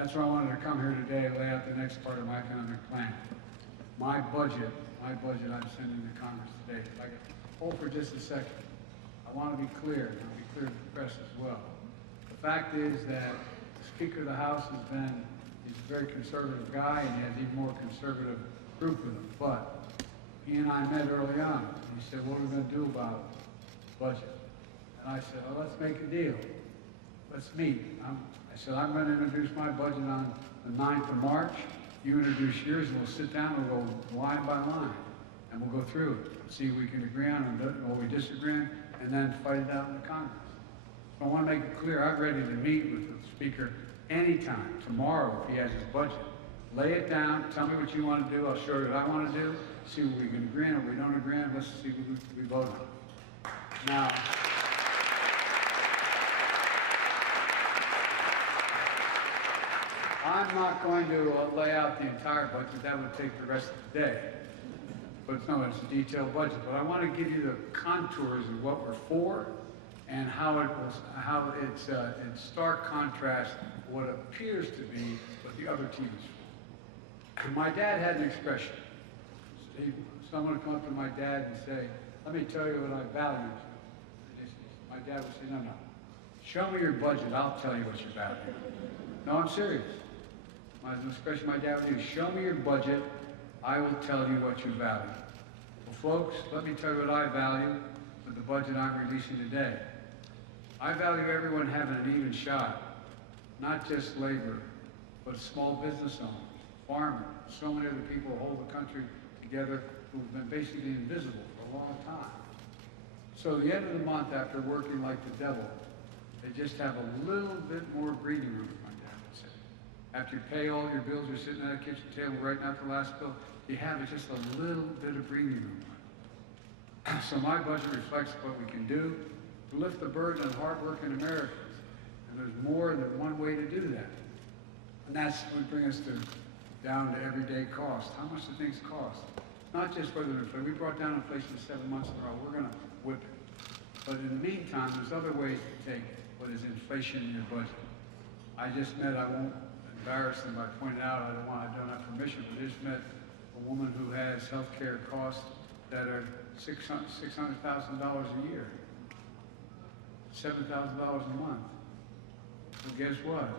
That's why I wanted to come here today and lay out the next part of my economic plan. My budget I'm sending to Congress today. If I could hold for just a second, I want to be clear, and I'll be clear to the press as well. The fact is that the Speaker of the House he's a very conservative guy, and he has even more conservative group with him. But he and I met early on, and he said, what are we going to do about the budget? And I said, well, let's make a deal. Let's meet. I said, I'm going to introduce my budget on the 9th of March. You introduce yours, and we'll sit down and we'll go line by line. And we'll go through it, see if we can agree on what we disagree on, and then fight it out in the Congress. So I want to make it clear, I'm ready to meet with the Speaker anytime, tomorrow, if he has his budget. Lay it down, tell me what you want to do, I'll show you what I want to do, see what we can agree on, what we don't agree on, let's see what we vote on. Now, I'm not going to lay out the entire budget, that would take the rest of the day. But no, it's a detailed budget. But I want to give you the contours of what we're for and how it's in stark contrast to what appears to be what the other team is for. And my dad had an expression. Someone would come up to my dad and say, let me tell you what I value. My dad would say, no. Show me your budget, I'll tell you what you value. No, I'm serious. My expression my dad would use, show me your budget, I will tell you what you value. Well, folks, let me tell you what I value with the budget I'm releasing today. I value everyone having an even shot, not just labor, but small business owners, farmers, so many other people who hold the country together who've been basically invisible for a long time. So at the end of the month, after working like the devil, they just have a little bit more breathing room, my dad would say. After you pay all your bills, you're sitting at a kitchen table writing out the last bill, you have just a little bit of breathing room. So my budget reflects what we can do to lift the burden on hardworking Americans. And there's more than one way to do that. And that's what brings us down to everyday cost. How much do things cost? Not just whether inflation. We brought down inflation 7 months in a row. We're going to whip it. But in the meantime, there's other ways to take what is inflation in your budget. I won't embarrass them by pointing out, I don't have permission, but I just met a woman who has health care costs that are $600,000 a year, $7,000 a month. Well, guess what?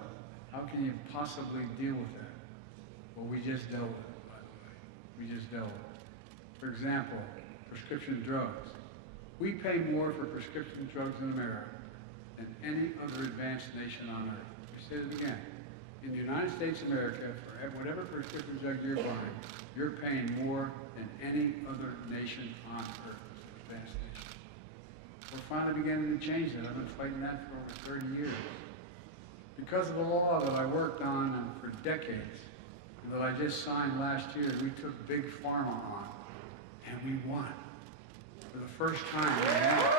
How can you possibly deal with that? Well, we just dealt with it, by the way. We just dealt with it. For example, prescription drugs. We pay more for prescription drugs in America than any other advanced nation on earth. I say it again. In the United States of America, for whatever prescription drug you're buying, you're paying more than any other nation on earth, advanced nation. We're finally beginning to change that. I've been fighting that for over 30 years. Because of a law that I worked on for decades, and that I just signed last year, we took Big Pharma on, and we won. For the first time, we won.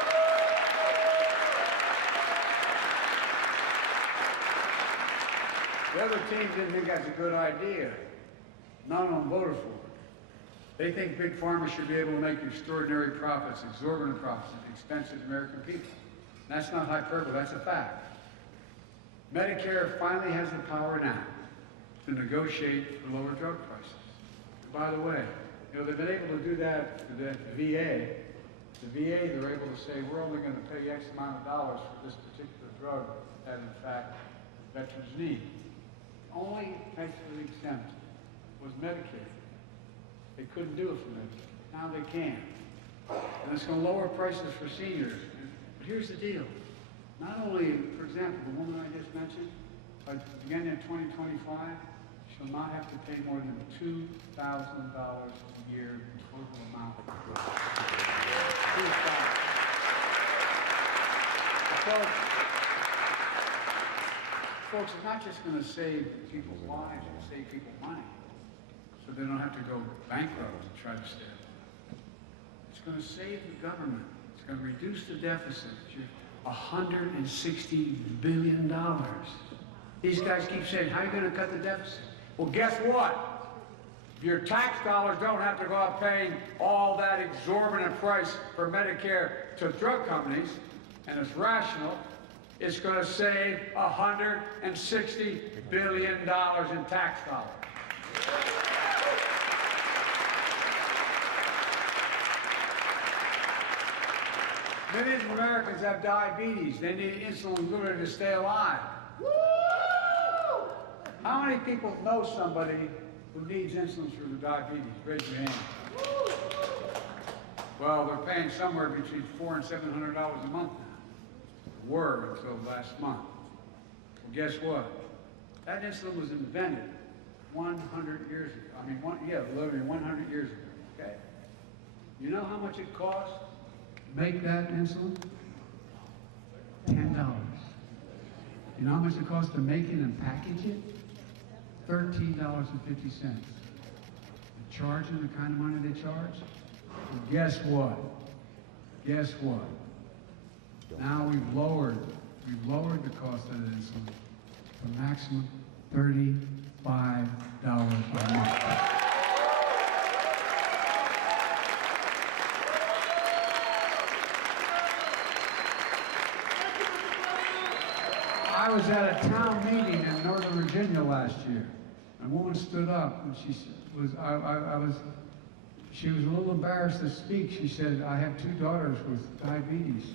The other teams didn't think that's a good idea. None of them voted for it. They think Big Pharma should be able to make extraordinary profits, exorbitant profits at the expense of the American people. And that's not hyperbole, that's a fact. Medicare finally has the power now to negotiate for lower drug prices. And by the way, they've been able to do that for the VA. The VA, they're able to say, we're only going to pay X amount of dollars for this particular drug that, in fact, veterans need. The only actually exempt was Medicaid. They couldn't do it for Medicaid. Now they can. And it's going to lower prices for seniors. But here's the deal. Not only, for example, the woman I just mentioned, beginning in 2025, she'll not have to pay more than $2,000 a year in total amount of drugs. Folks, it's not just going to save people's lives, it's going to save people money. So they don't have to go bankrupt and try to stay alive. It's going to save the government. It's going to reduce the deficit. $160 billion. These guys keep saying, how are you going to cut the deficit? Well, guess what? Your tax dollars don't have to go out paying all that exorbitant price for Medicare to drug companies, and it's rational. It's going to save $160 billion in tax dollars. Millions of Americans have diabetes. They need insulin literally to stay alive. Woo! How many people know somebody who needs insulin for their diabetes? Raise your hand. Well, they're paying somewhere between $400 and $700 a month now. Were until last month. Well, guess what? That insulin was invented 100 years ago. I mean, literally 100 years ago. Okay? You know how much it costs to make that insulin? $10. You know how much it costs to make it and package it? $13.50. Charging the kind of money they charge? And guess what? Guess what? Now we've lowered the cost of the insulin to a maximum $35 a month. I was at a town meeting in Northern Virginia last year. A woman stood up and she was a little embarrassed to speak. She said, "I have 2 daughters with diabetes,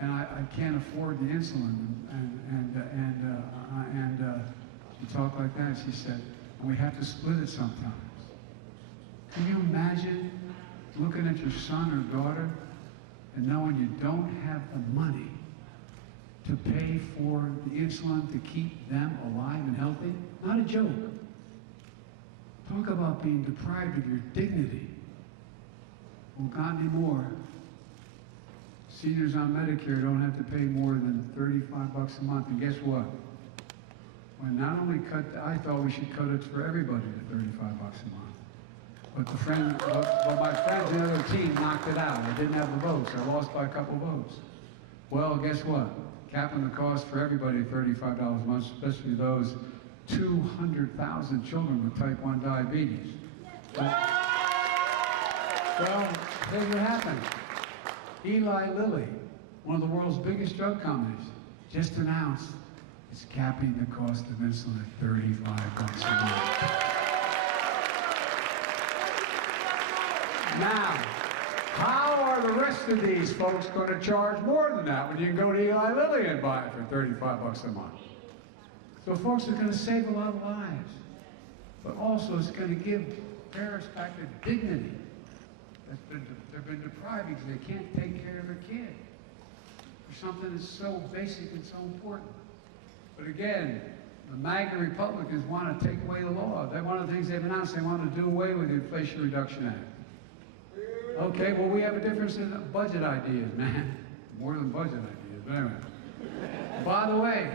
and I can't afford the insulin." And she talked like that. She said, "And we have to split it sometimes." Can you imagine looking at your son or daughter and knowing you don't have the money to pay for the insulin to keep them alive and healthy? Not a joke. Talk about being deprived of your dignity. Well, not anymore. Seniors on Medicare don't have to pay more than $35 a month. And guess what? When not only I thought we should cut it for everybody to $35 a month. But my friends in the other team knocked it out. I didn't have the votes. I lost by a couple votes. Well, guess what? Capping the cost for everybody at $35 a month, especially those 200,000 children with type 1 diabetes. Well, here's what happened. Eli Lilly, one of the world's biggest drug companies, just announced it's capping the cost of insulin at $35 a month. Now, how are the rest of these folks going to charge more than that when you can go to Eli Lilly and buy it for $35 a month? So folks are going to save a lot of lives, but also it's going to give parents back their dignity they've been deprived because they can't take care of their kid for something that's so basic and so important. But again, the MAGA Republicans want to take away the law. One of the things they've announced, they want to do away with the Inflation Reduction Act. Okay, well, we have a difference in budget ideas, man. More than budget ideas, but anyway. By the way,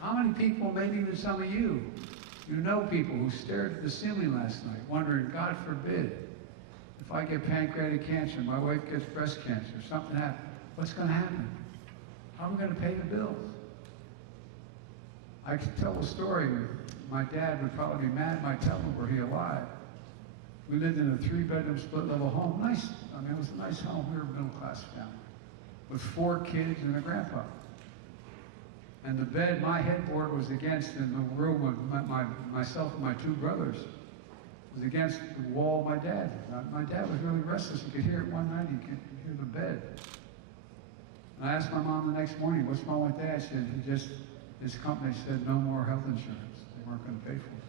how many people, maybe even some of you know people who stared at the ceiling last night wondering, God forbid, if I get pancreatic cancer, my wife gets breast cancer, something happens, what's going to happen? How are we going to pay the bills? I could tell a story. My dad would probably be mad if I tell him were he alive. We lived in a 3-bedroom split-level home. Nice, I mean, it was a nice home. We were a middle-class family with 4 kids and a grandpa. And the bed my headboard was against in the room with myself and my 2 brothers was against the wall of my dad. My dad was really restless. You could hear it one night. You could hear the bed. And I asked my mom the next morning, "What's wrong with Dad?" She said, his company said no more health insurance. They weren't going to pay for it.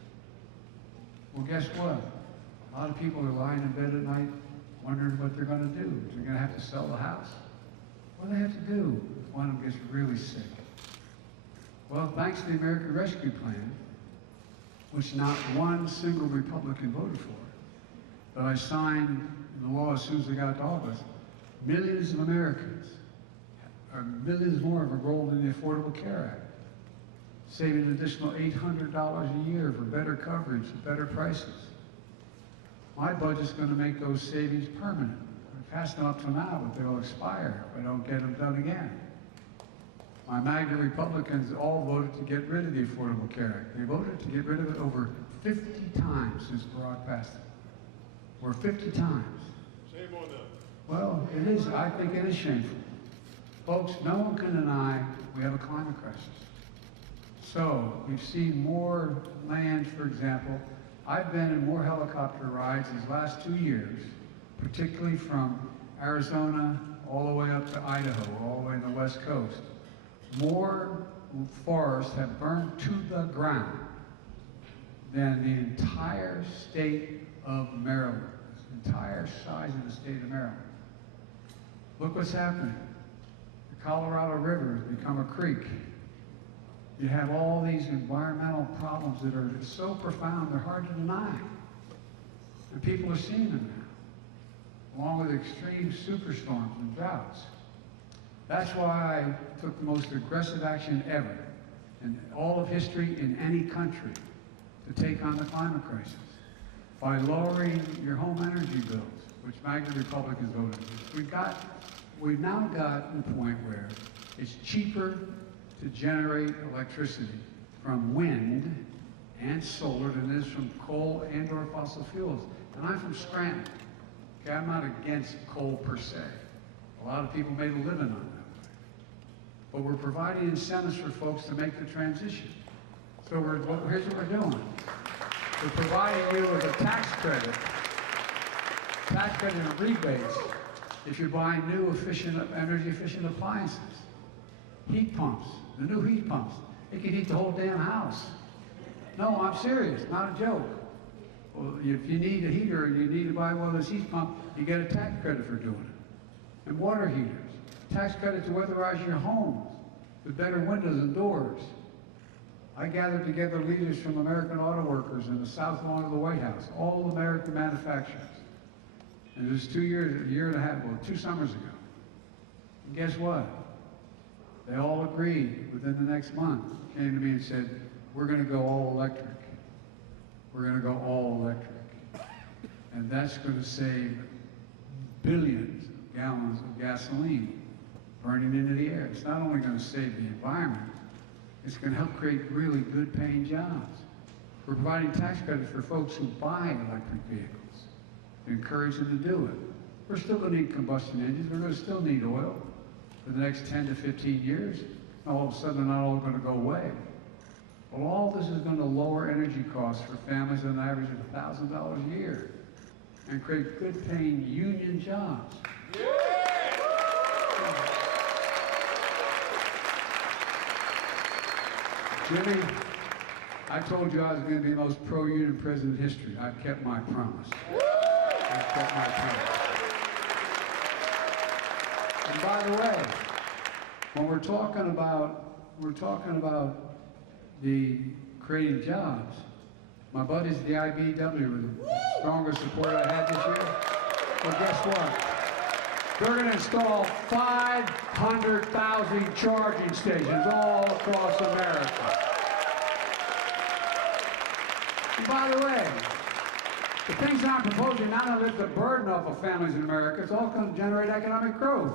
Well, guess what? A lot of people are lying in bed at night wondering what they're going to do. They're going to have to sell the house. What do they have to do if one of them gets really sick? Well, thanks to the American Rescue Plan, which not one single Republican voted for, that I signed the law as soon as I got to office, millions of Americans, or millions more, have enrolled in the Affordable Care Act, saving an additional $800 a year for better coverage and better prices. My budget's going to make those savings permanent. I've passed them up to now, but they'll expire if I don't get them done again. My MAGA Republicans all voted to get rid of the Affordable Care Act. They voted to get rid of it over 50 times since Barack passed it. Or 50 times. Shame on them. Well, it is. I think it is shameful. Folks, no one can deny we have a climate crisis. So we've seen more land, for example. I've been in more helicopter rides these last 2 years, particularly from Arizona all the way up to Idaho, all the way on the West Coast. More forests have burned to the ground than the entire state of Maryland, the entire size of the state of Maryland. Look what's happening. The Colorado River has become a creek. You have all these environmental problems that are so profound, they're hard to deny. And people are seeing them now, along with extreme superstorms and droughts. That's why I took the most aggressive action ever in all of history in any country to take on the climate crisis by lowering your home energy bills, which MAGA Republicans voted against. We've now gotten to the point where it's cheaper to generate electricity from wind and solar than it is from coal and or fossil fuels. And I'm from Scranton. Okay, I'm not against coal per se. A lot of people made a living on that way. But we're providing incentives for folks to make the transition. So here's what we're doing. We're providing you with a tax credit and rebates if you're buying new energy efficient appliances. Heat pumps, the new heat pumps. It can heat the whole damn house. No, I'm serious, not a joke. Well, if you need a heater and you need to buy one of those heat pumps, you get a tax credit for doing it. And water heaters, tax credit to weatherize your homes with better windows and doors. I gathered together leaders from American Auto Workers in the South Lawn of the White House, all American manufacturers. And it was a year and a half, well, 2 summers ago. And guess what? They all agreed within the next month, came to me and said, we're going to go all electric. We're going to go all electric. And that's going to save billions of gallons of gasoline burning into the air. It's not only going to save the environment, it's going to help create really good paying jobs. We're providing tax credits for folks who buy electric vehicles to encourage them to do it. We're still going to need combustion engines. We're going to still need oil for the next 10 to 15 years. All of a sudden, they're not all going to go away. Well, all this is going to lower energy costs for families on an average of $1,000 a year and create good paying union jobs. Jimmy, I told you I was going to be the most pro-union president in history. I've kept my promise. I've kept my promise. And by the way, when we're talking about the creating jobs, my buddies at the IBEW were the strongest support I had this year. Well, guess what? They're going to install 500,000 charging stations all across America. And by the way, the things I'm proposing not only lift the burden off of families in America, it's all going to generate economic growth.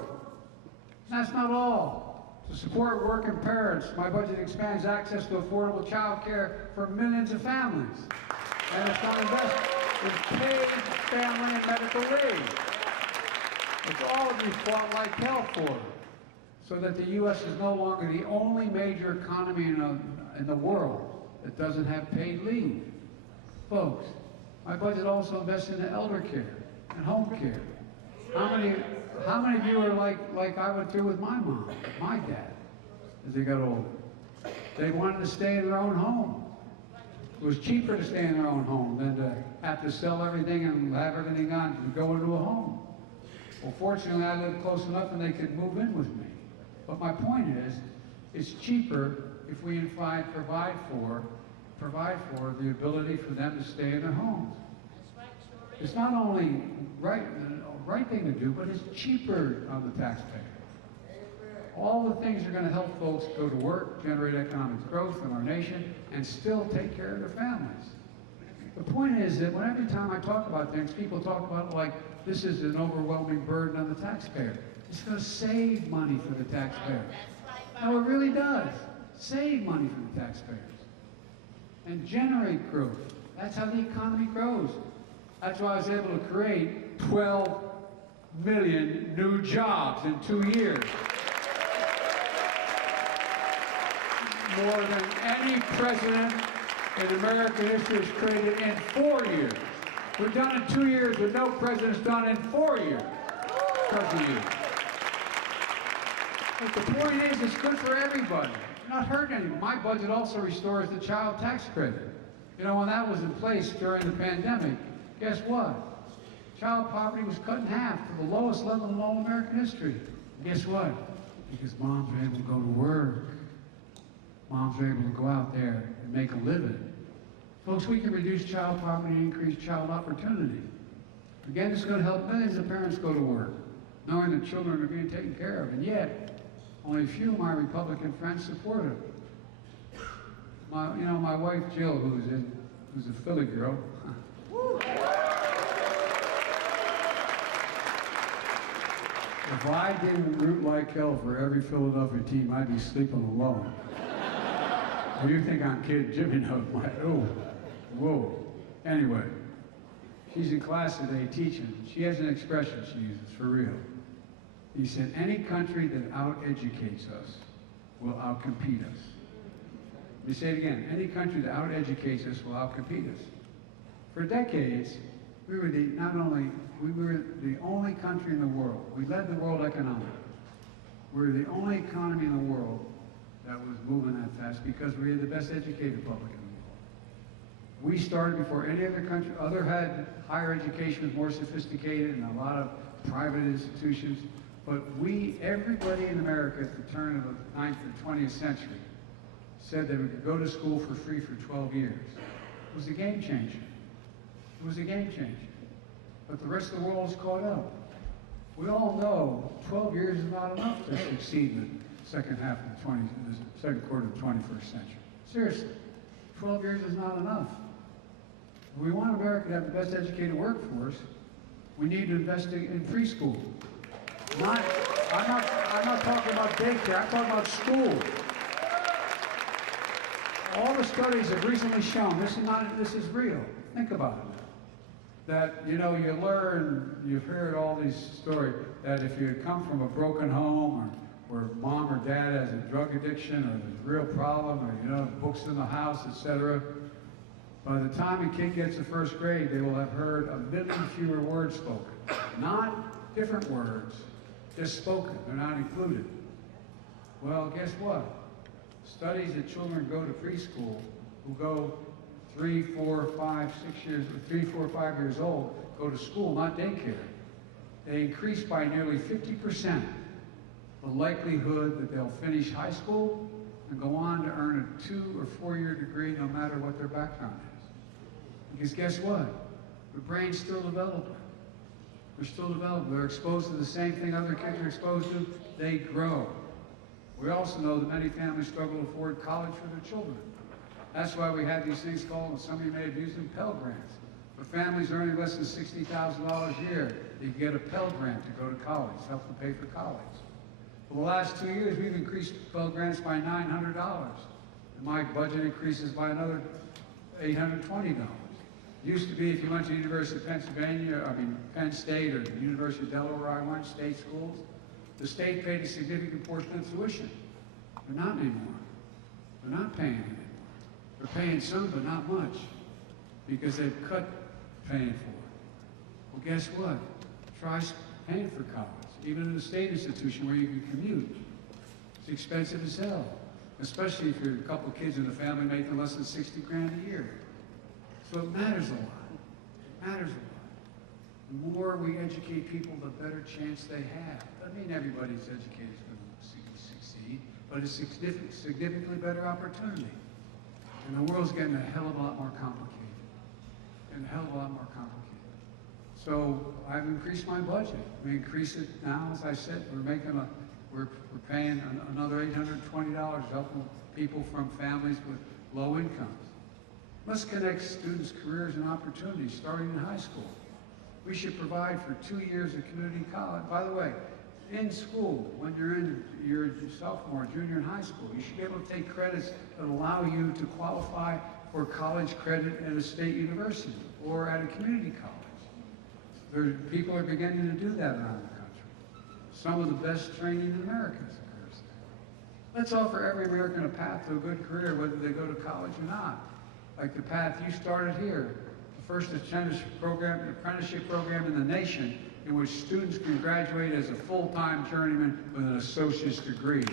And that's not all. To support working parents, my budget expands access to affordable child care for millions of families. And it's going to invest in paid family and medical leave. It's all of you fought like hell for, so that the U.S. is no longer the only major economy in the world that doesn't have paid leave. Folks, my budget also invests in elder care and home care. How many of you are like I went through with my mom, my dad, as they got older? They wanted to stay in their own home. It was cheaper to stay in their own home than to have to sell everything and have everything gone to go into a home. Well, fortunately, I lived close enough and they could move in with me. But my point is, it's cheaper if we in fact provide for the ability for them to stay in their homes. It's not only the right thing to do, but it's cheaper on the taxpayer. All the things are going to help folks go to work, generate economic growth in our nation, and still take care of their families. The point is that every time I talk about things, people talk about it like this is an overwhelming burden on the taxpayer. It's going to save money for the taxpayer. No, it really does. Save money for the taxpayers. And generate growth. That's how the economy grows. That's why I was able to create 12 million new jobs in 2 years. more than any president in American history has created in 4 years. We've done it 2 years, but no president's done it in 4 years. Because of you. But the point is, it's good for everybody. You're not hurting anyone. My budget also restores the child tax credit. You know, when that was in place during the pandemic, guess what? Child poverty was cut in half to the lowest level in all American history. And guess what? Because moms are able to go to work. Moms are able to go out there and make a living. Folks, we can reduce child poverty and increase child opportunity. Again, it's going to help millions of parents go to work, knowing that children are being taken care of. And yet, only a few of my Republican friends support it. My wife Jill, who's a Philly girl. If I didn't root like hell for every Philadelphia team, I'd be sleeping alone. You think I'm kidding? Jimmy knows my, oh, whoa. Anyway, she's in class today teaching. She has an expression she uses, for real. He said, any country that out-educates us will out-compete us. Let me say it again. Any country that out-educates us will out-compete us. For decades, we were the only country in the world. We led the world economically. We were the only economy in the world that was moving that fast because we had the best educated public in the world. We started before any other country. Other had higher education, was more sophisticated, and a lot of private institutions. But everybody in America at the turn of the 9th and 20th century said that we could go to school for free for 12 years. It was a game changer. It was a game changer. But the rest of the world has caught up. We all know 12 years is not enough to succeed in the second quarter of the 21st century. Seriously, 12 years is not enough. If we want America to have the best educated workforce, we need to invest in preschool. I'm not talking about daycare, I'm talking about school. All the studies have recently shown, this is real. Think about it. That, you learn, you've heard all these stories, that if you come from a broken home or where mom or dad has a drug addiction or there's a real problem or, books in the house, etc., by the time a kid gets to first grade, they will have heard 1 million fewer words spoken. Not different words, just spoken. They're not included. Well, guess what? Studies that children go to preschool, who go 3, 4, 5, 6 years, 3, 4, 5 years old, go to school, not daycare. They increase by nearly 50% the likelihood that they'll finish high school and go on to earn a 2 or 4-year degree no matter what their background is. Because guess what? The brain's still developing. We're still developing. They're exposed to the same thing other kids are exposed to. They grow. We also know that many families struggle to afford college for their children. That's why we have these things called, and some of you may have used them, Pell Grants. For families earning less than $60,000 a year, you can get a Pell Grant to go to college, help them pay for college. For the last 2 years, we've increased Pell Grants by $900. And my budget increases by another $820. Used to be if you went to the University of Penn State or the University of Delaware, where I went, state schools, the state paid a significant portion of tuition. They're not anymore. They're not paying anymore. They're paying some, but not much, because they've cut paying for it. Well, guess what? Try paying for college, even in a state institution where you can commute. It's expensive as hell, especially if you're a couple kids in the family making less than 60 grand a year. So it matters a lot. It matters a lot. The more we educate people, the better chance they have. I mean, everybody's educated is going to succeed, but it's a significantly better opportunity. And the world's getting a hell of a lot more complicated. And a hell of a lot more complicated. So I've increased my budget. We increase it now, as I said, we're paying another $820, helping people from families with low incomes. Let's connect students' careers and opportunities starting in high school. We should provide for 2 years of community college. By the way, in school, when you're in your sophomore, junior in high school, you should be able to take credits that allow you to qualify for college credit at a state university or at a community college. People are beginning to do that around the country. Some of the best training in America occurs there. Let's offer every American a path to a good career, whether they go to college or not. Like the path you started here, the first apprenticeship program in the nation, in which students can graduate as a full-time journeyman with an associate's degree.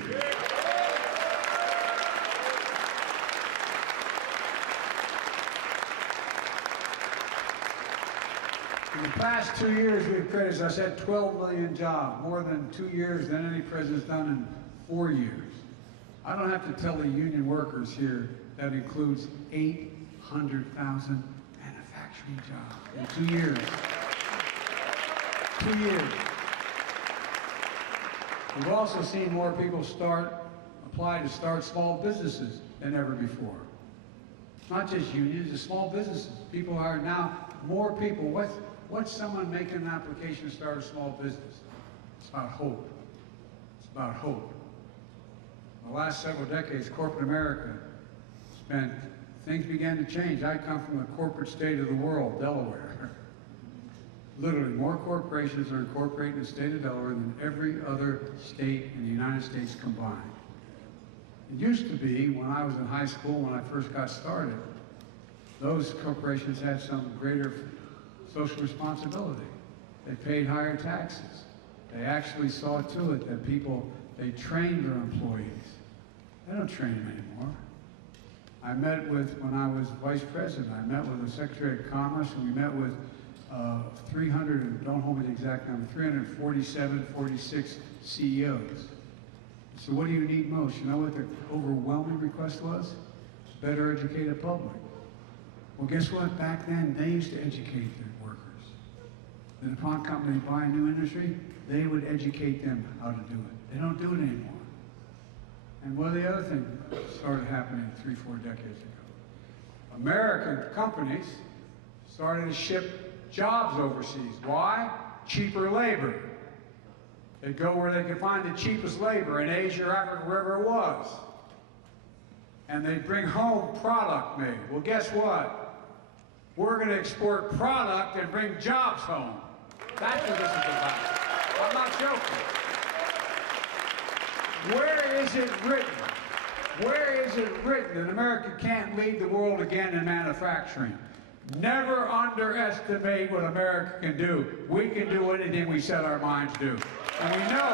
In the past 2 years, we've created, as I said, 12 million jobs, more than 2 years than any president's done in 4 years. I don't have to tell the union workers here that includes 800,000 manufacturing jobs in 2 years. 2 years. We've also seen more people apply to start small businesses than ever before. Not just unions, it's small businesses. People are now, more people, what's someone making an application to start a small business? It's about hope. It's about hope. In the last several decades, corporate America things began to change. I come from the corporate state of the world, Delaware. Literally, more corporations are incorporated in the state of Delaware than every other state in the United States combined. It used to be, when I was in high school, when I first got started, those corporations had some greater social responsibility. They paid higher taxes. They actually saw to it that they trained their employees. They don't train them anymore. When I was vice president, I met with the Secretary of Commerce, and we met with 300, don't hold me the exact number, 347, 46 CEOs. So what do you need most? You know what the overwhelming request was? Better educated public. Well, guess what? Back then, they used to educate their workers. The DuPont company buy a new industry, they would educate them how to do it. They don't do it anymore. And one of the other things started happening 3-4 decades ago. American companies started to ship jobs overseas. Why? Cheaper labor. They'd go where they could find the cheapest labor in Asia or Africa, wherever it was. And they'd bring home product made. Well, guess what? We're going to export product and bring jobs home. That's what this is about. I'm not joking. Where is it written? Where is it written that America can't lead the world again in manufacturing? Never underestimate what America can do. We can do anything we set our minds to do. And we know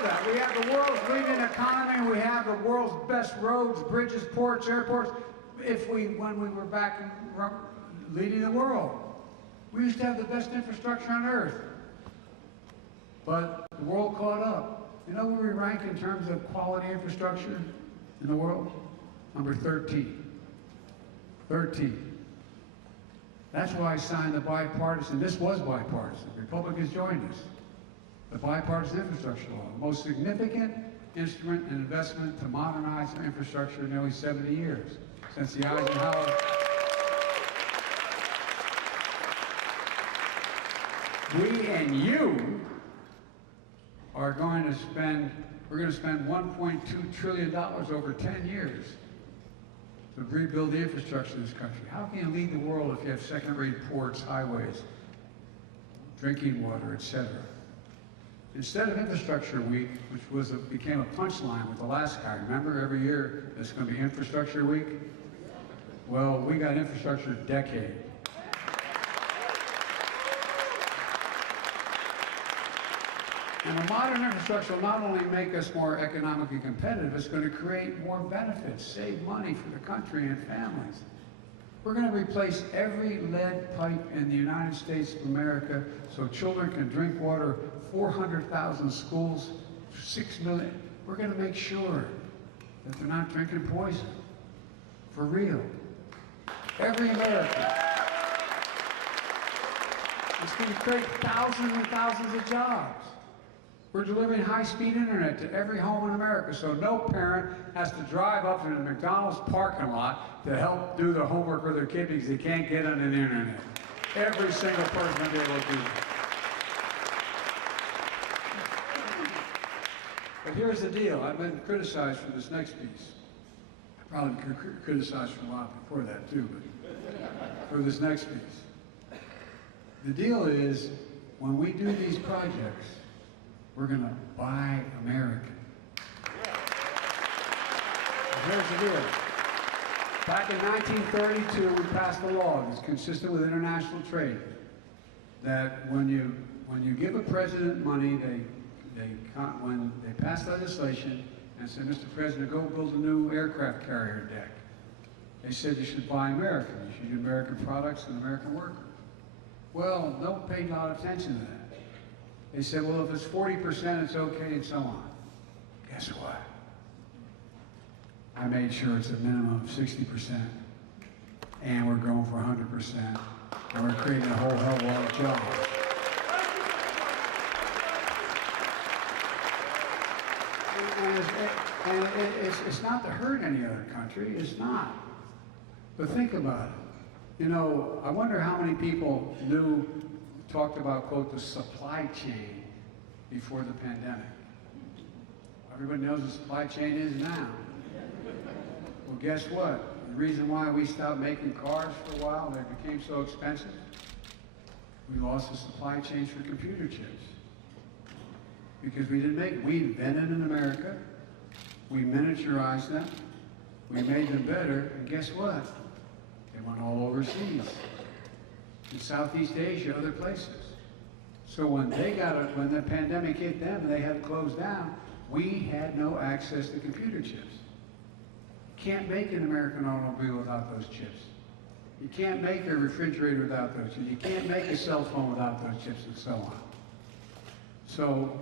that. We have the world's leading economy. We have the world's best roads, bridges, ports, airports. When we were back leading the world, we used to have the best infrastructure on earth. But the world caught up. You know where we rank in terms of quality infrastructure in the world? Number 13. 13. That's why I signed the bipartisan, this was bipartisan, Republicans joined us, the bipartisan infrastructure law, the most significant instrument and investment to modernize our infrastructure in nearly 70 years, since the Eisenhower. We and you are going to spend, we're going to spend $1.2 trillion over 10 years to rebuild the infrastructure in this country. How can you lead the world if you have second-rate ports, highways, drinking water, etc.? Instead of Infrastructure Week, which became a punchline with the last guy, remember every year it's going to be Infrastructure Week? Well, we got Infrastructure Decade. And a modern infrastructure will not only make us more economically competitive, it's going to create more benefits, save money for the country and families. We're going to replace every lead pipe in the United States of America so children can drink water, 400,000 schools, 6 million. We're going to make sure that they're not drinking poison. For real. Every American. It's going to create thousands and thousands of jobs. We're delivering high-speed internet to every home in America, so no parent has to drive up to the McDonald's parking lot to help do the homework with their kid because they can't get on the internet. Every single person will be able to do that. But here's the deal. I've been criticized for this next piece. I probably been criticized for a lot before that too, but for this next piece. The deal is, when we do these projects, We're going to buy American. Here's the deal. Back in 1932, we passed a law that's consistent with international trade that when you give a president money, when they pass legislation and say, Mr. President, go build a new aircraft carrier deck. They said you should buy American. You should use American products and American workers. Well, no one paid a lot of attention to that. They said, well, if it's 40%, it's okay, and so on. Guess what? I made sure it's a minimum of 60%, and we're going for 100%, and we're creating a whole hell of a lot of jobs. And it's not to hurt any other country, it's not. But think about it. You know, I wonder how many people talked about, quote, the supply chain before the pandemic. Everybody knows what the supply chain is now. Well, guess what? The reason why we stopped making cars for a while, they became so expensive, we lost the supply chains for computer chips. Because we invented in America, we miniaturized them, we made them better, and guess what? They went all overseas. In Southeast Asia, other places. So when the pandemic hit them and they had to close down, we had no access to computer chips. You can't make an American automobile without those chips. You can't make a refrigerator without those chips. You can't make a cell phone without those chips, and so on. So,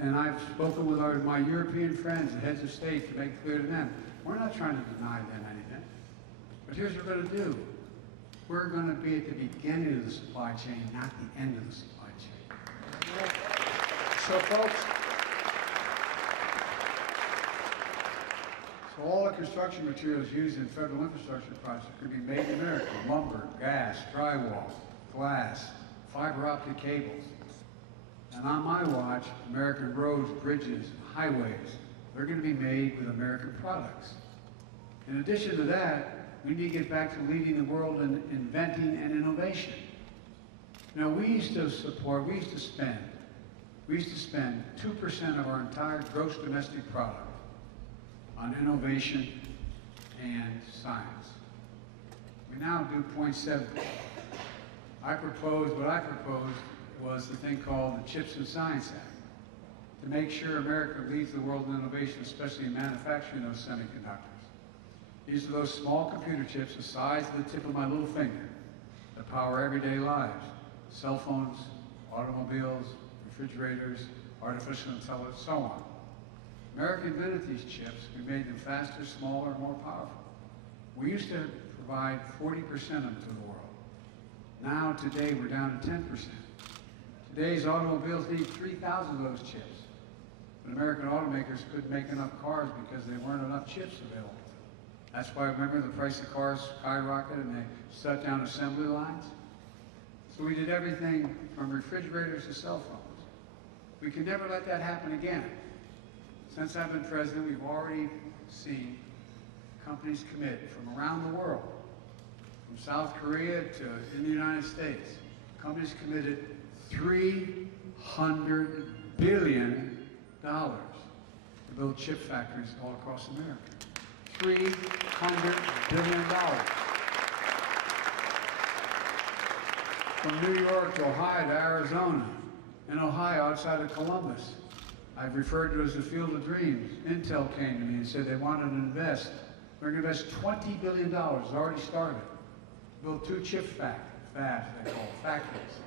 and I've spoken with my European friends, the heads of state, to make it clear to them, we're not trying to deny them anything. But here's what we're going to do. We're going to be at the beginning of the supply chain, not the end of the supply chain. So, folks, so all the construction materials used in federal infrastructure projects could be made in America. Lumber, gas, drywall, glass, fiber optic cables. And on my watch, American roads, bridges, highways, they're going to be made with American products. In addition to that, we need to get back to leading the world in inventing and innovation. Now, we used to spend 2% of our entire gross domestic product on innovation and science. We now do 0.7%. What I proposed was the thing called the Chips and Science Act, to make sure America leads the world in innovation, especially in manufacturing those semiconductors. These are those small computer chips the size of the tip of my little finger that power everyday lives. Cell phones, automobiles, refrigerators, artificial intelligence, so on. America invented these chips. We made them faster, smaller, more powerful. We used to provide 40% of them to the world. Now, today, we're down to 10%. Today's automobiles need 3,000 of those chips. But American automakers couldn't make enough cars because there weren't enough chips available. That's why, remember, the price of cars skyrocketed and they shut down assembly lines? So we did everything from refrigerators to cell phones. We can never let that happen again. Since I've been president, we've already seen companies commit from around the world, from South Korea to in the United States. Companies committed $300 billion to build chip factories all across America. $300 billion. From New York to Ohio to Arizona, and Ohio outside of Columbus. I've referred to it as the Field of Dreams. Intel came to me and said they wanted to invest. They're going to invest $20 billion. It's already started. Build 2 chip fabs, they call it, factories.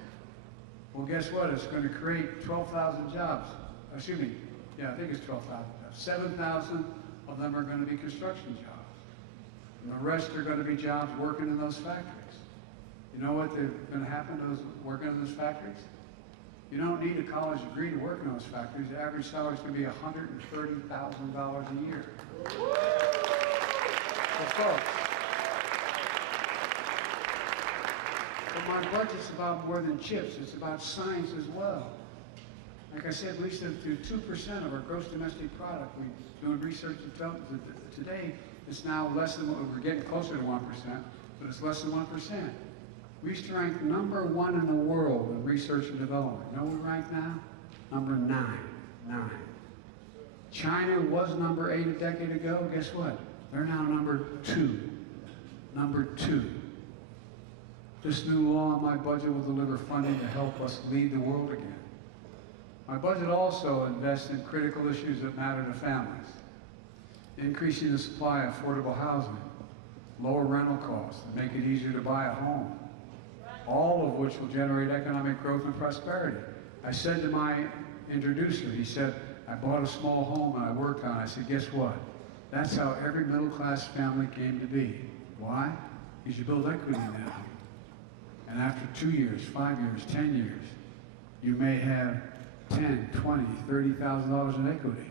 Well, guess what? It's going to create 12,000 jobs. Excuse me. Yeah, I think it's 12,000 jobs. 7,000 of them are going to be construction jobs. And the rest are going to be jobs working in those factories. You know what they're going to happen to those working in those factories? You don't need a college degree to work in those factories. The average salary is going to be $130,000 a year. So, folks, but my budget's about more than chips. It's about science as well. Like I said, we used to do 2% of our gross domestic product. We're doing research and development. Today, it's now less than, we're getting closer to 1%, but it's less than 1%. We used to rank #1 in the world in research and development. You know where we rank now? #9. 9. China was number 8 a decade ago. Guess what? They're now number 2. Number 2. This new law in my budget will deliver funding to help us lead the world again. My budget also invests in critical issues that matter to families, increasing the supply of affordable housing, lower rental costs, and make it easier to buy a home, all of which will generate economic growth and prosperity. I said to my introducer, he said, I bought a small home and I worked on it. I said, guess what? That's how every middle-class family came to be. Why? Because you build equity in that home. And after 2 years, 5 years, 10 years, you may have $10, $20, $30,000 in equity.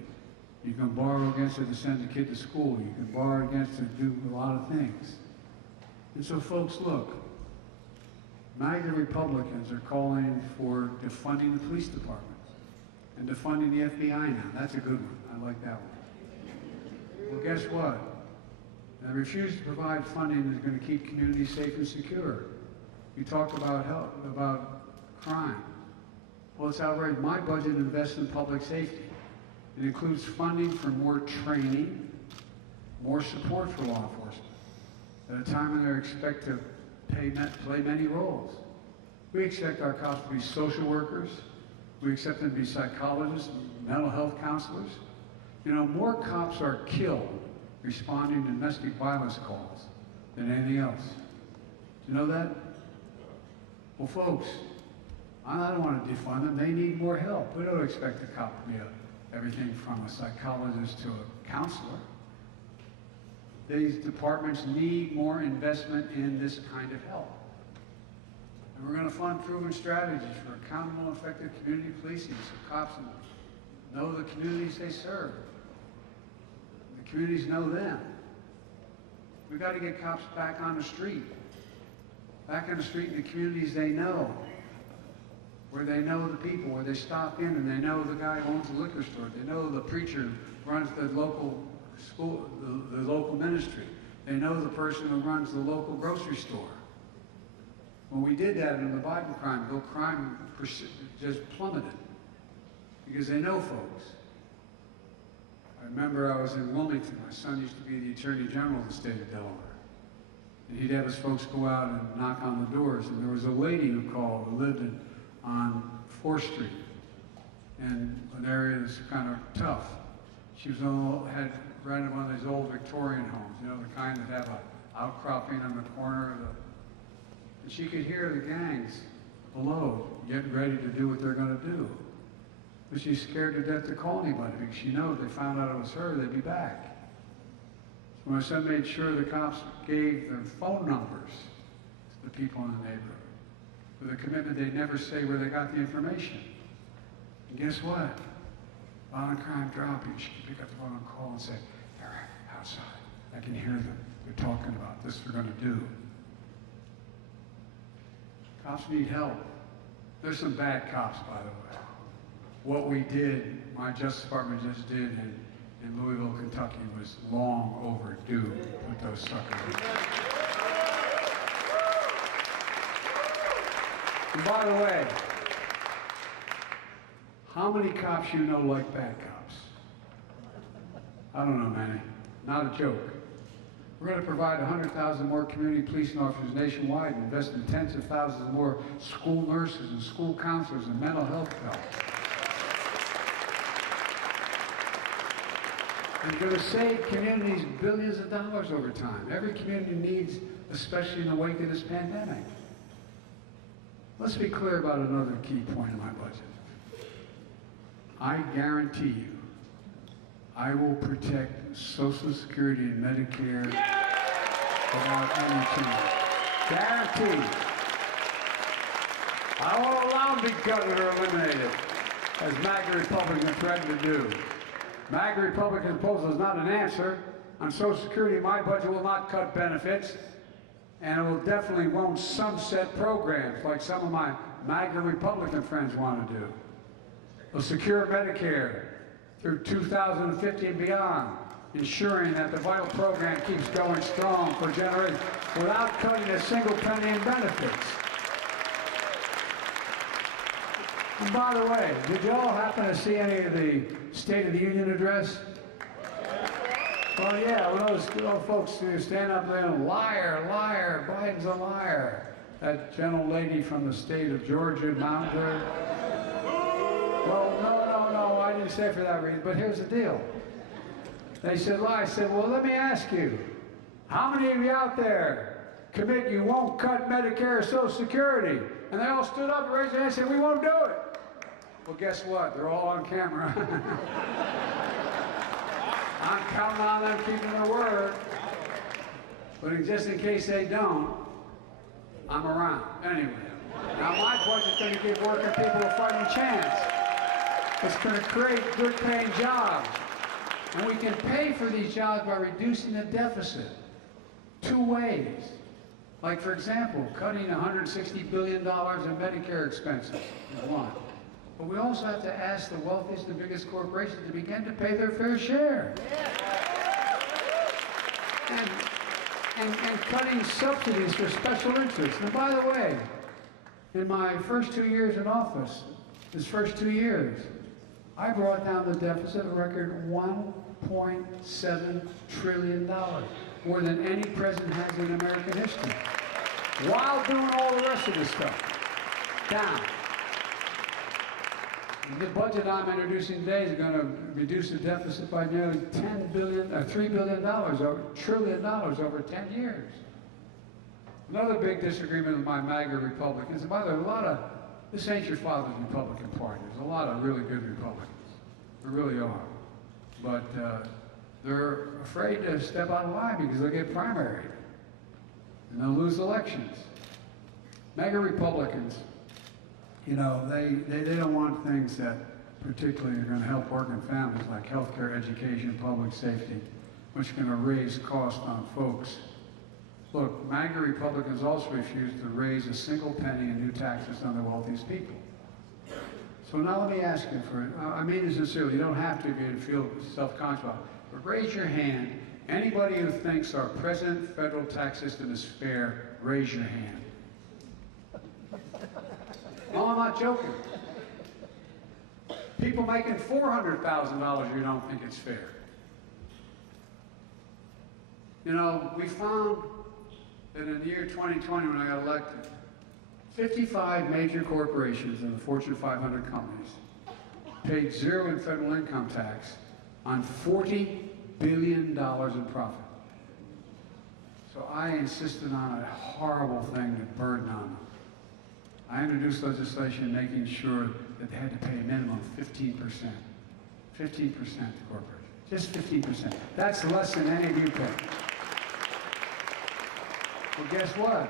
You can borrow against it to send a kid to school. You can borrow against it to do a lot of things. And so folks, look, MAGA Republicans are calling for defunding the police department and defunding the FBI now. That's a good one. I like that one. Well, guess what? The refusal to provide funding is going to keep communities safe and secure. You talked about health, about crime. Well, it's outrageous. My budget invests in public safety. It includes funding for more training, more support for law enforcement, at a time when they're expected to play many roles. We expect our cops to be social workers. We expect them to be psychologists, mental health counselors. You know, more cops are killed responding to domestic violence calls than anything else. Do you know that? Well, folks, I don't want to defund them. They need more help. We don't expect a cop to be everything from a psychologist to a counselor. These departments need more investment in this kind of help. And we're going to fund proven strategies for accountable and effective community policing so cops know the communities they serve. The communities know them. We've got to get cops back on the street. Back on the street in the communities they know. Where they know the people, where they stop in and they know the guy who owns the liquor store. They know the preacher who runs the local school, the local ministry. They know the person who runs the local grocery store. When we did that in the Biden crime bill, crime just plummeted because they know folks. I remember I was in Wilmington. My son used to be the Attorney General of the state of Delaware. And he'd have his folks go out and knock on the doors. And there was a lady who called who lived on 4th Street in an area that's kind of tough. She was had rented one of these old Victorian homes, you know, the kind that have an outcropping on the corner of the. And she could hear the gangs below getting ready to do what they're going to do. But she's scared to death to call anybody because she knows they found out it was her, they'd be back. So my son made sure the cops gave their phone numbers to the people in the neighborhood with a commitment they'd never say where they got the information. And guess what? Violent crime dropping. She can pick up the phone and call and say, they're outside. I can hear them. They're talking about this they're going to do. Cops need help. There's some bad cops, by the way. What we did, my Justice Department just did in Louisville, Kentucky, was long overdue with those suckers. And by the way, how many cops you know like bad cops? I don't know many. Not a joke. We're going to provide 100,000 more community policing officers nationwide and invest in tens of thousands more school nurses and school counselors and mental health help. We're going to save communities billions of dollars over time. Every community needs, especially in the wake of this pandemic. Let's be clear about another key point in my budget. I guarantee you, I will protect Social Security and Medicare without any change. Guaranteed. I won't allow them to be gutted or eliminated, as MAGA Republicans threaten to do. MAGA Republican proposal is not an answer. On Social Security, my budget will not cut benefits, and it will definitely won't sunset programs like some of my MAGA Republican friends want to do. We'll secure Medicare through 2050 and beyond, ensuring that the vital program keeps going strong for generations without cutting a single penny in benefits. And by the way, did you all happen to see any of the State of the Union address? Well, yeah, well, those folks who stand up there and liar, liar, Biden's a liar. That gentle lady from the state of Georgia, Mountain. Well, no, I didn't say it for that reason, but here's the deal. They said lie. I said, well, let me ask you, how many of you out there commit you won't cut Medicare or Social Security? And they all stood up and raised their hands and said, we won't do it. Well, guess what? They're all on camera. I'm counting on them keeping their word. But just in case they don't, I'm around. Anyway, now my budget's going to give working people a fighting chance. It's going to create good paying jobs. And we can pay for these jobs by reducing the deficit 2 ways. Like, for example, cutting $160 billion in Medicare expenses is one. But we also have to ask the wealthiest and biggest corporations to begin to pay their fair share. And cutting subsidies for special interests. And by the way, in my first 2 years in office, this first 2 years, I brought down the deficit a record $1.7 trillion, more than any president has in American history, while doing all the rest of this stuff. Down. The budget I'm introducing today is going to reduce the deficit by nearly $3 billion, over $1 trillion over 10 years. Another big disagreement with my MAGA Republicans, and by the way, this ain't your father's Republican Party. There's a lot of really good Republicans. There really are. But they're afraid to step out of line because they'll get primaried. And they'll lose elections. MAGA Republicans, you know, they don't want things that particularly are going to help working families like healthcare, education, public safety, which are going to raise costs on folks. Look, MAGA Republicans also refuse to raise a single penny in new taxes on the wealthiest people. So now let me ask you I mean it sincerely, you don't have to if you feel self-conscious about it, but raise your hand. Anybody who thinks our present federal tax system is fair, raise your hand. No, I'm not joking. People making $400,000, you don't think it's fair. You know, we found that in the year 2020 when I got elected, 55 major corporations in the Fortune 500 companies paid zero in federal income tax on $40 billion in profit. So I insisted on a horrible thing to burden on them. I introduced legislation making sure that they had to pay a minimum of 15%. 15% to corporations. Just 15%. That's less than any of you pay. Well, guess what?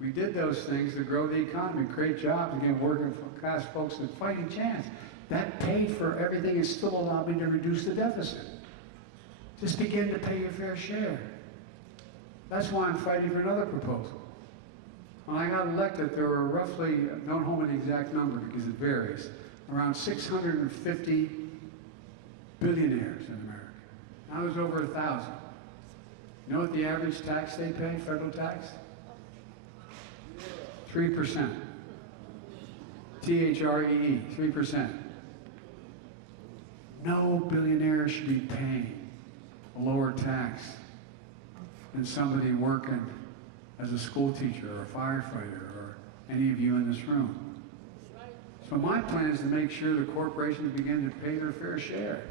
We did those things to grow the economy, create jobs, and give working class folks a fighting chance. That paid for everything and still allowed me to reduce the deficit. Just begin to pay your fair share. That's why I'm fighting for another proposal. When I got elected, there were roughly, don't hold me the exact number because it varies, around 650 billionaires in America. Now there's over 1,000. You know what the average tax they pay, federal tax? 3%. T-H-R-E-E, 3%. No billionaire should be paying a lower tax than somebody working as a school teacher or a firefighter or any of you in this room. So my plan is to make sure the corporations begin to pay their fair share.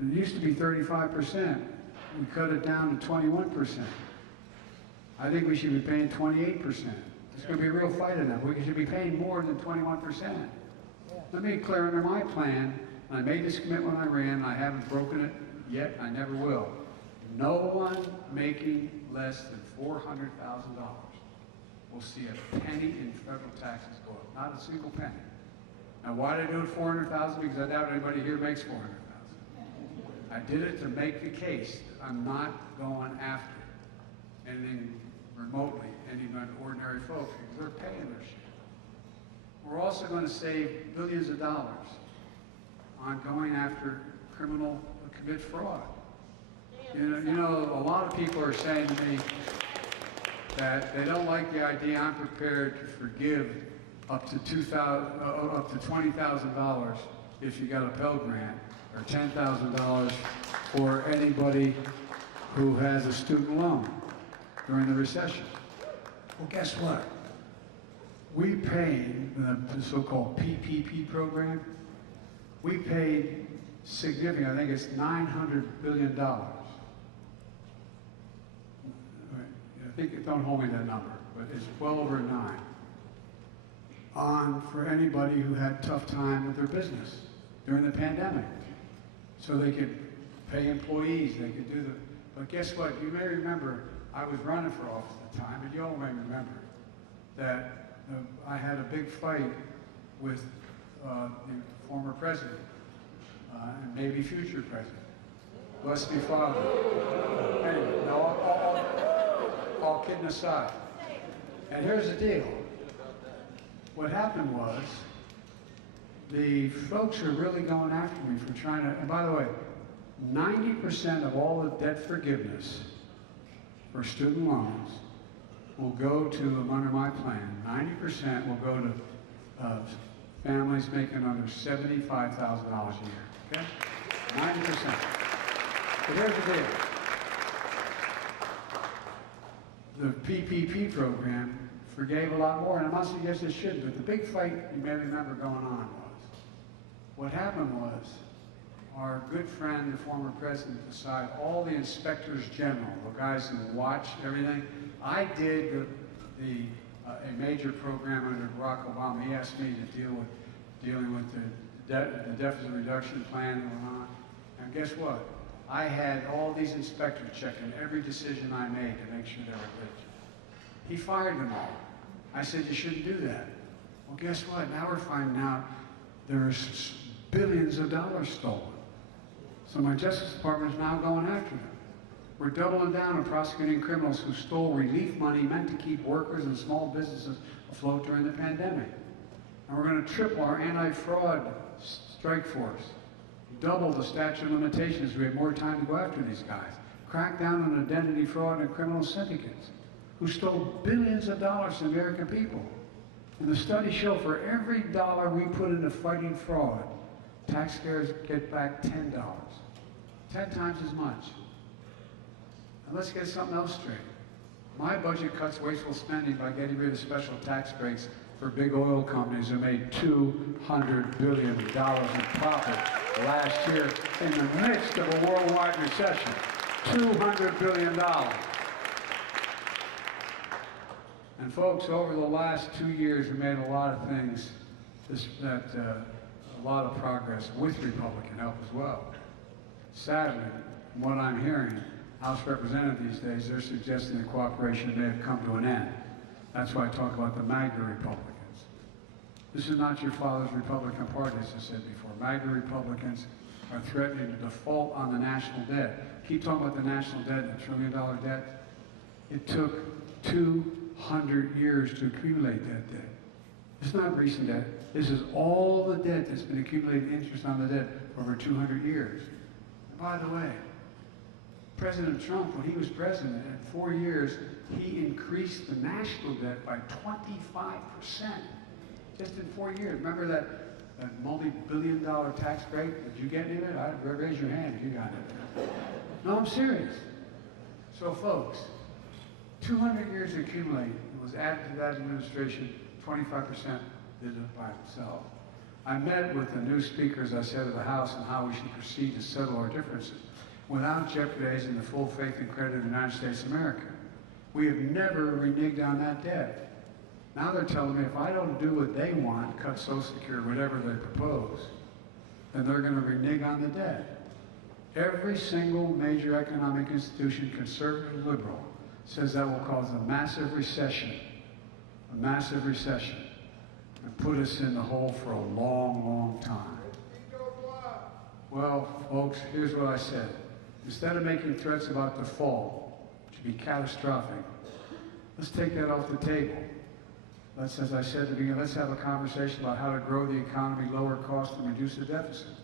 It used to be 35%. We cut it down to 21%. I think we should be paying 28%. It's going to be a real fight in that. We should be paying more than 21%. Let me be clear, under my plan, and I made this commitment when I ran, I haven't broken it yet, I never will. No one making less than $400,000 will see a penny in federal taxes go up. Not a single penny. Now, why did I do it $400,000? Because I doubt anybody here makes $400,000. I did it to make the case that I'm not going after anything remotely, any ordinary folks, because they're paying their share. We're also going to save billions of dollars on going after criminal who commit fraud. You know, a lot of people are saying to me that they don't like the idea I'm prepared to forgive up to $20,000 if you got a Pell Grant, or $10,000 for anybody who has a student loan during the recession. Well, guess what? We paid the so-called PPP program. We paid significant, I think it's $900 billion. I think, don't hold me that number, but it's well over 9. For anybody who had a tough time with their business during the pandemic. So they could pay employees, they could do but guess what? You may remember, I was running for office at the time, and you all may remember that I had a big fight with the former president, and maybe future president. Bless me, Father. Anyway, all kidding aside. And here's the deal. What happened was, the folks are really going after me for trying to, and by the way, 90% of all the debt forgiveness for student loans will go to, under my plan, 90% will go to families making under $75,000 a year, okay? 90%. But here's the deal. The PPP program forgave a lot more, and I'm not suggesting it shouldn't, but the big fight you may remember going on was, what happened was, our good friend, the former president, decided all the inspectors general, the guys who watch everything. I did a major program under Barack Obama. He asked me to dealing with the deficit reduction plan going on. And guess what? I had all these inspectors checking every decision I made to make sure they were good. He fired them all. I said, you shouldn't do that. Well, guess what? Now we're finding out there's billions of dollars stolen. So my Justice Department is now going after them. We're doubling down on prosecuting criminals who stole relief money meant to keep workers and small businesses afloat during the pandemic. And we're going to triple our anti-fraud strike force, double the statute of limitations. We have more time to go after these guys. Crack down on identity fraud and criminal syndicates who stole billions of dollars from the American people. And the studies show for every dollar we put into fighting fraud, taxpayers get back $10. 10 times as much. And let's get something else straight. My budget cuts wasteful spending by getting rid of special tax breaks for big oil companies who made $200 billion in profit last year in the midst of a worldwide recession. $200 billion. And folks, over the last 2 years, we made a lot of things, a lot of progress with Republican help as well. Sadly, from what I'm hearing, House Representatives these days, they're suggesting that cooperation may have come to an end. That's why I talk about the MAGA Republicans. This is not your father's Republican Party, as I said before. MAGA Republicans are threatening to default on the national debt. Keep talking about the national debt, the $1 trillion debt. It took 200 years to accumulate that debt. It's not recent debt. This is all the debt that's been accumulating interest on the debt for over 200 years. And by the way, President Trump, when he was president, in 4 years, he increased the national debt by 25%. Just in 4 years. Remember that multi-billion-dollar tax break? Did you get any of it? Raise your hand if you got it. No, I'm serious. So, folks, 200 years accumulated. It was added to that administration. 25% did it by himself. I met with the new speaker, as I said, of the House on how we should proceed to settle our differences without jeopardizing the full faith and credit of the United States of America. We have never reneged on that debt. Now they're telling me if I don't do what they want, cut Social Security, whatever they propose, then they're going to renege on the debt. Every single major economic institution, conservative and liberal, says that will cause a massive recession, and put us in the hole for a long, long time. Well, folks, here's what I said. Instead of making threats about default, which would be catastrophic, let's take that off the table. Let's, as I said at the beginning, let's have a conversation about how to grow the economy, lower costs, and reduce the deficit.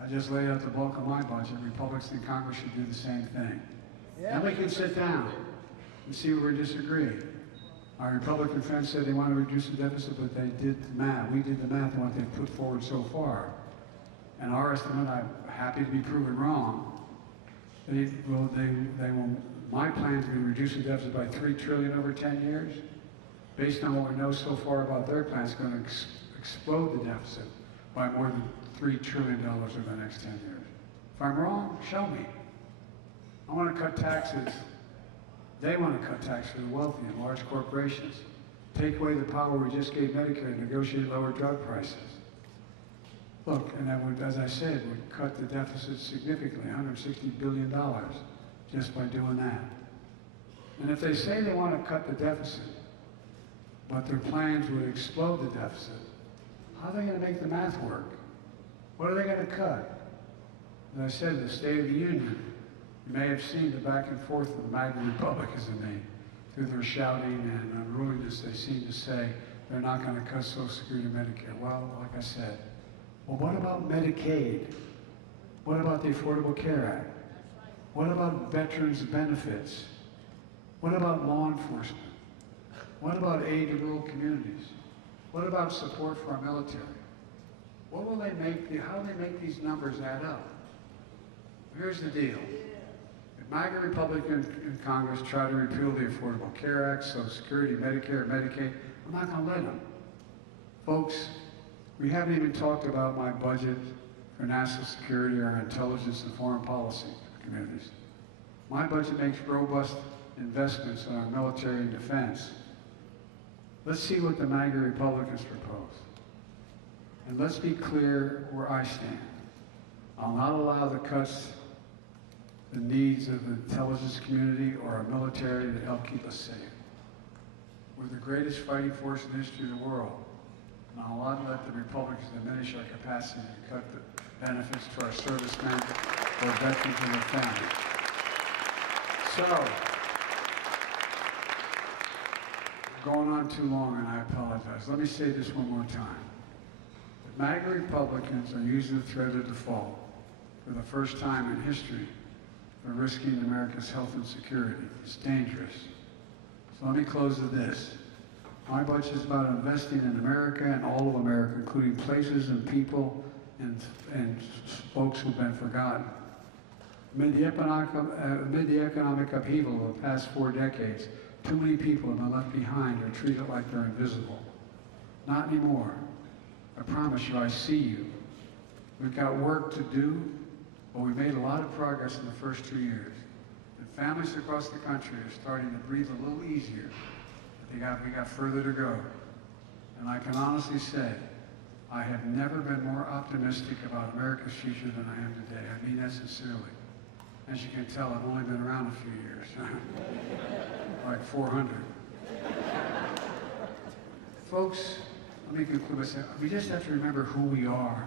I just laid out the bulk of my budget. Republicans in Congress should do the same thing. Yeah. And we can sit down and see where we disagree. Our Republican friends said they want to reduce the deficit, but they did the math. We did the math on what they've put forward so far. And our estimate, I'm happy to be proven wrong, my plan is to reduce the deficit by $3 trillion over 10 years. Based on what we know so far about their plan, it's going to explode the deficit by more than $3 trillion over the next 10 years. If I'm wrong, show me. I want to cut taxes. They want to cut taxes for the wealthy and large corporations. Take away the power we just gave Medicare to negotiate lower drug prices. Look, and that would, as I said, would cut the deficit significantly, $160 billion, just by doing that. And if they say they want to cut the deficit, but their plans would explode the deficit, how are they going to make the math work? What are they going to cut? As I said, the State of the Union, you may have seen the back and forth of the MAGA Republicans and me. Through their shouting and unruliness, they seem to say they're not going to cut Social Security and Medicare. Well, like I said, well, what about Medicaid? What about the Affordable Care Act? What about veterans' benefits? What about law enforcement? What about aid to rural communities? What about support for our military? What will they make, how do they make these numbers add up? Here's the deal. If MAGA Republicans in Congress try to repeal the Affordable Care Act, Social Security, Medicare, Medicaid, I'm not going to let them. Folks, we haven't even talked about my budget for national security or our intelligence and foreign policy communities. My budget makes robust investments in our military and defense. Let's see what the MAGA Republicans propose. And let's be clear where I stand. I'll not allow the cuts, the needs of the intelligence community or our military to help keep us safe. We're the greatest fighting force in the history of the world. And I'll not let the Republicans diminish our capacity to cut the benefits to our servicemen or veterans and their families. So, going on too long, and I apologize. Let me say this one more time. The MAGA Republicans are using the threat of default for the first time in history for risking America's health and security. It's dangerous. So let me close with this. My budget is about investing in America and all of America, including places and people and folks who've been forgotten. Amid the economic upheaval of the past 4 decades, too many people have been left behind or treated like they're invisible. Not anymore. I promise you, I see you. We've got work to do, but we made a lot of progress in the first 2 years. And families across the country are starting to breathe a little easier. We got further to go. And I can honestly say, I have never been more optimistic about America's future than I am today. I mean that sincerely. As you can tell, I've only been around a few years. Like 400. Folks, let me conclude by saying, we just have to remember who we are.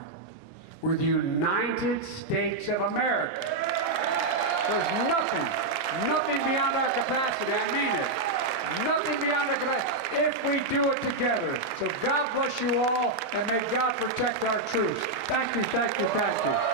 We're the United States of America. There's nothing beyond our capacity. I mean it. Nothing beyond our capacity if we do it together. So God bless you all, and may God protect our troops. Thank you, thank you, thank you.